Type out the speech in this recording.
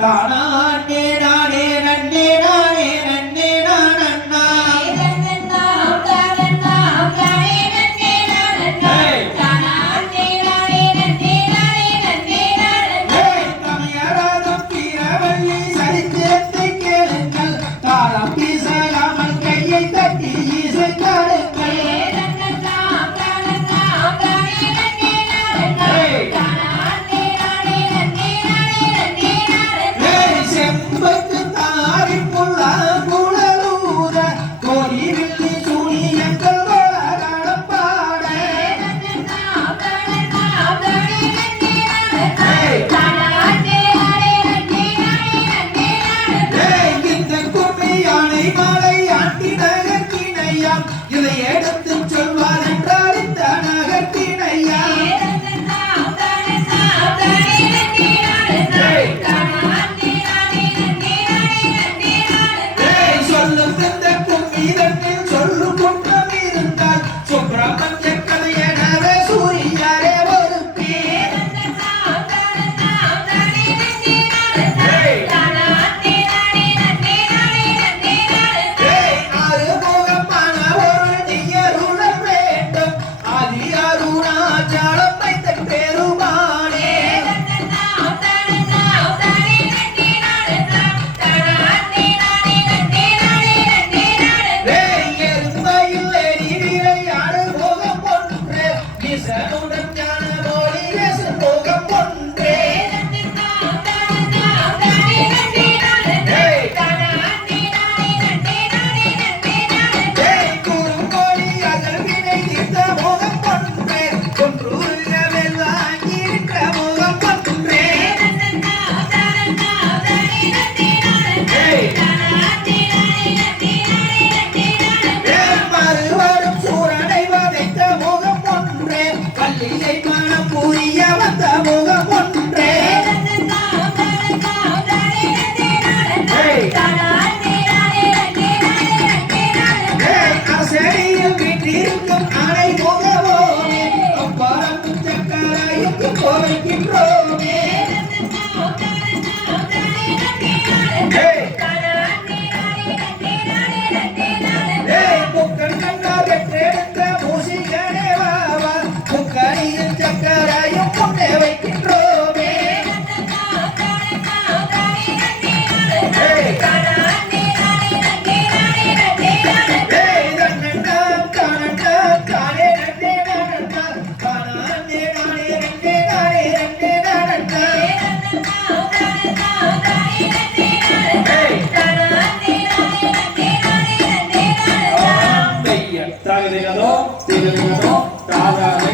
தானே நானே நன்னே நானே நன்னே நானண்ணா தமையராதம் வீரவல்லி சரித்திரத்தை கேளுங்கள் தாளம் வீசலாமல் கையை தட்டி இசைத்தாடுங்கள் இதை எடுத்து சொல்வார் என்றால் இந்த நகர்த்தினையா சொல்லும் இந்த கும்மீதத்தில் சொல்லும் குற்றம் இருந்தால் சுப்பிரமணிய கதையனவே சூரியாரே ஒரு பேர் புரிய வந்த முகம் ஒன்றே அசடியில் வீட்டிற்கும் அனை முகவோமே அப்பாரத்து சக்கரையும் போய்கின்றோமே முக்கன் கண்ணால் வெற்றெடுத்த மூசிகனே வாவா முக்கனியின் சக்கரையும் முன்னே வைக்கின்றோமே தாகதோ தாகா